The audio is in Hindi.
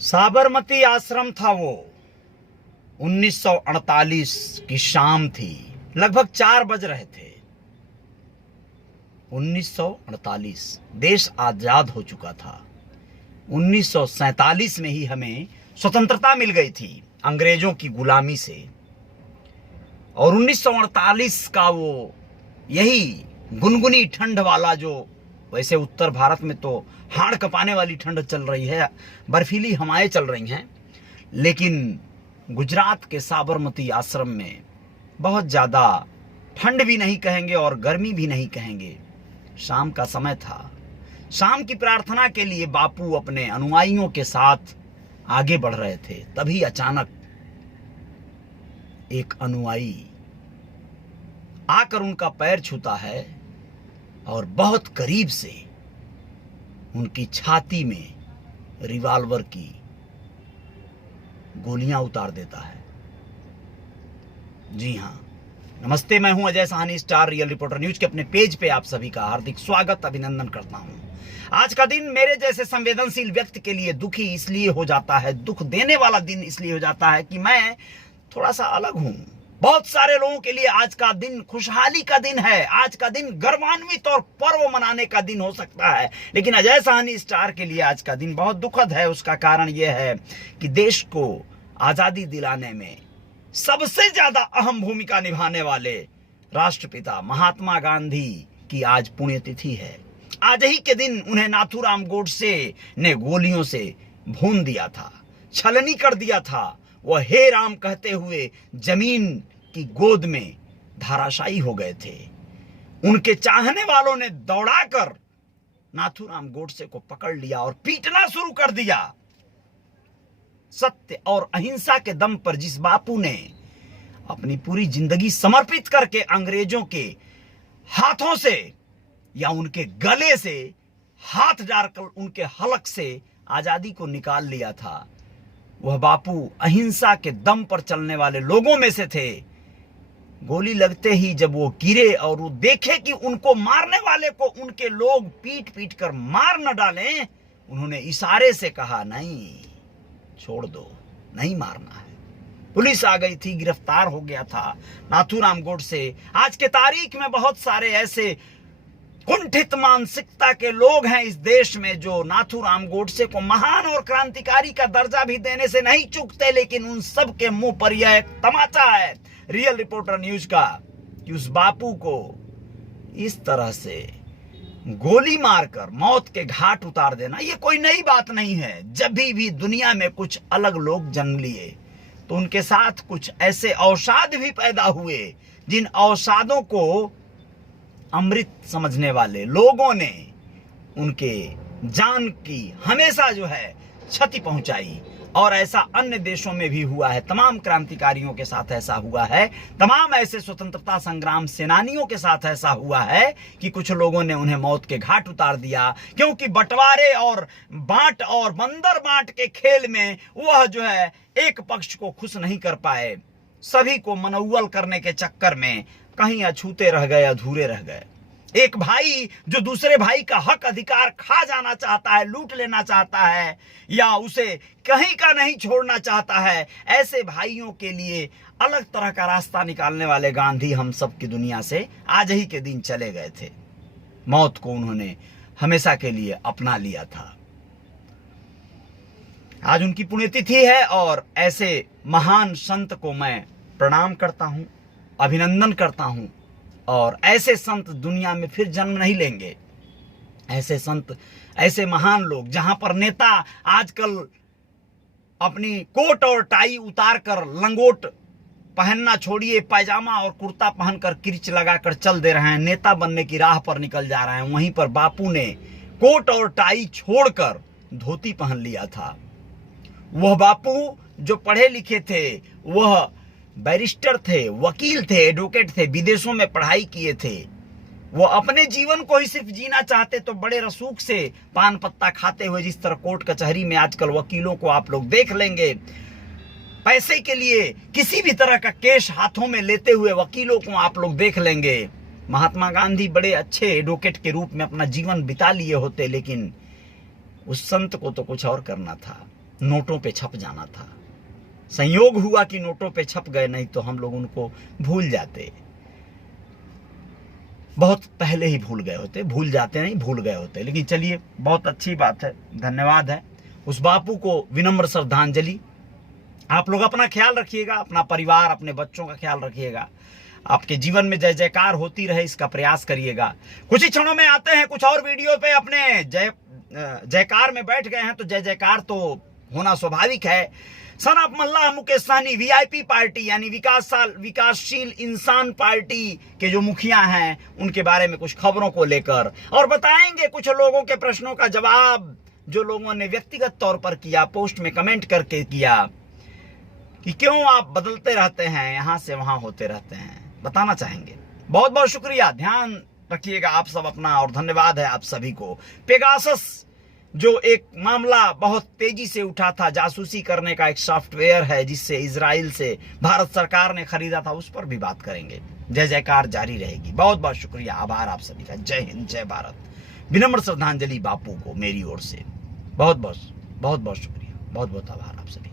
साबरमती आश्रम था वो। 1948 की शाम थी, लगभग 4 बज रहे थे। 1948 देश आजाद हो चुका था। 1947 में ही हमें स्वतंत्रता मिल गई थी अंग्रेजों की गुलामी से। और 1948 का वो यही गुनगुनी ठंड वाला, जो वैसे उत्तर भारत में तो हाड़ कपाने वाली ठंड चल रही है, बर्फीली हवाएं चल रही हैं, लेकिन गुजरात के साबरमती आश्रम में बहुत ज़्यादा ठंड भी नहीं कहेंगे और गर्मी भी नहीं कहेंगे। शाम का समय था। शाम की प्रार्थना के लिए बापू अपने अनुयायियों के साथ आगे बढ़ रहे थे। तभी अचानक एक अनुयायी आकर उनका पैर छूता है और बहुत करीब से उनकी छाती में रिवॉल्वर की गोलियां उतार देता है। जी हां, नमस्ते, मैं हूं Ajay Sahni, star real reporter news के अपने पेज पे आप सभी का हार्दिक स्वागत, अभिनंदन करता हूं। आज का दिन मेरे जैसे संवेदनशील व्यक्ति के लिए दुखी इसलिए हो जाता है, दुख देने वाला दिन इसलिए हो जाता है कि मैं थोड़ा सा अलग हूं। बहुत सारे लोगों के लिए आज का दिन खुशहाली का दिन है, आज का दिन गर्वान्वित और पर्व मनाने का दिन हो सकता है, लेकिन अजय साहनी स्टार के लिए आज का दिन बहुत दुखद है। उसका कारण यह है कि देश को आजादी दिलाने में सबसे ज्यादा अहम भूमिका निभाने वाले राष्ट्रपिता महात्मा गांधी की आज पुण्यतिथि है। आज ही के दिन उन्हें नाथूराम गोडसे ने गोलियों से भून दिया था, छलनी कर दिया था। वह हे राम कहते हुए जमीन की गोद में धाराशायी हो गए थे। उनके चाहने वालों ने दौड़ाकर नाथूराम गोडसे को पकड़ लिया और पीटना शुरू कर दिया। सत्य और अहिंसा के दम पर जिस बापू ने अपनी पूरी जिंदगी समर्पित करके अंग्रेजों के हाथों से या उनके गले से हाथ डालकर उनके हलक से आजादी को निकाल लिया था, वह बापू अहिंसा के दम पर चलने वाले लोगों में से थे। गोली लगते ही जब वो गिरे और वो देखे कि उनको मारने वाले को उनके लोग पीट पीट कर मार न डालें, उन्होंने इशारे से कहा, नहीं, छोड़ दो, नहीं मारना है। पुलिस आ गई थी, गिरफ्तार हो गया था नाथूराम गोडसे। आज के तारीख में बहुत सारे ऐसे कुंठित मानसिकता के लोग हैं इस देश में जो नाथूराम गोडसे को महान और क्रांतिकारी का दर्जा भी देने से नहीं चूकते, लेकिन उन सब के मुंह पर यह एक तमाचा है रियल रिपोर्टर न्यूज का कि उस बापू को इस तरह से गोली मारकर मौत के घाट उतार देना ये कोई नई बात नहीं है। जब भी दुनिया में कुछ अलग लोग जन्म लिए तो उनके साथ कुछ ऐसे अवसाद भी पैदा हुए जिन अवसादों को अमृत समझने वाले लोगों ने उनके जान की हमेशा जो है क्षति पहुंचाई। और ऐसा अन्य देशों में भी हुआ है, तमाम क्रांतिकारियों के साथ ऐसा हुआ है, तमाम ऐसे स्वतंत्रता संग्राम सेनानियों के साथ ऐसा हुआ है कि कुछ लोगों ने उन्हें मौत के घाट उतार दिया, क्योंकि बंटवारे और बांट और बंदर बांट के खेल में वह जो है एक पक्ष को खुश नहीं कर पाए। सभी को मनौवल करने के चक्कर में कहीं अछूते रह गए, अधूरे रह गए। एक भाई जो दूसरे भाई का हक अधिकार खा जाना चाहता है, लूट लेना चाहता है, या उसे कहीं का नहीं छोड़ना चाहता है, ऐसे भाइयों के लिए अलग तरह का रास्ता निकालने वाले गांधी हम सब की दुनिया से आज ही के दिन चले गए थे। मौत को उन्होंने हमेशा के लिए अपना लिया था। आज उनकी पुण्यतिथि है और ऐसे महान संत को मैं प्रणाम करता हूं, अभिनंदन करता हूं। और ऐसे संत दुनिया में फिर जन्म नहीं लेंगे। ऐसे संत, ऐसे महान लोग, जहां पर नेता आजकल अपनी कोट और टाई उतार कर लंगोट पहनना छोड़िए, पैजामा और कुर्ता पहनकर किर्च लगाकर चल दे रहे हैं, नेता बनने की राह पर निकल जा रहे हैं, वहीं पर बापू ने कोट और टाई छोड़कर धोती पहन लिया था। वह बापू जो पढ़े लिखे थे, वह बैरिस्टर थे, वकील थे, एडवोकेट थे, विदेशों में पढ़ाई किए थे। वो अपने जीवन को ही सिर्फ जीना चाहते तो बड़े रसूख से पान पत्ता खाते हुए, जिस तरह कोर्ट कचहरी में आजकल वकीलों को आप लोग देख लेंगे, पैसे के लिए किसी भी तरह का केस हाथों में लेते हुए वकीलों को आप लोग देख लेंगे। महात्मा गांधी बड़े अच्छे एडवोकेट के रूप में अपना जीवन बिता लिए होते, लेकिन उस संत को तो कुछ और करना था। नोटों पे छप जाना था। संयोग हुआ कि नोटों पे छप गए, नहीं तो हम लोग उनको भूल जाते, बहुत पहले ही भूल गए होते। भूल जाते नहीं, भूल गए होते। लेकिन चलिए, बहुत अच्छी बात है, धन्यवाद है। उस बापू को विनम्र श्रद्धांजलि। आप लोग अपना ख्याल रखिएगा, अपना परिवार, अपने बच्चों का ख्याल रखिएगा। आपके जीवन में जय जयकार होती रहे, इसका प्रयास करिएगा। कुछ ही क्षणों में आते हैं कुछ और वीडियो पे। अपने जयकार में बैठ गए हैं तो जय जयकार तो होना स्वाभाविक है। Son of Mallah Mukesh Sahani VIP party यानी विकासशील इंसान पार्टी के जो मुखिया हैं, उनके बारे में कुछ खबरों को लेकर और बताएंगे। कुछ लोगों के प्रश्नों का जवाब जो लोगों ने व्यक्तिगत तौर पर किया, पोस्ट में कमेंट करके किया कि क्यों आप बदलते रहते हैं, यहां से वहां होते रहते हैं, बताना चाहेंगे। बहुत बहुत शुक्रिया, ध्यान रखिएगा आप सब अपना, और धन्यवाद है आप सभी को। पेगासस जो एक मामला बहुत तेजी से उठा था, जासूसी करने का एक सॉफ्टवेयर है जिससे इजराइल से भारत सरकार ने खरीदा था, उस पर भी बात करेंगे। जय जयकार जारी रहेगी। बहुत बहुत शुक्रिया, आभार आप सभी का। जय हिंद, जय भारत। विनम्र श्रद्धांजलि बापू को मेरी ओर से। बहुत बहुत शुक्रिया, बहुत बहुत आभार आप सभी।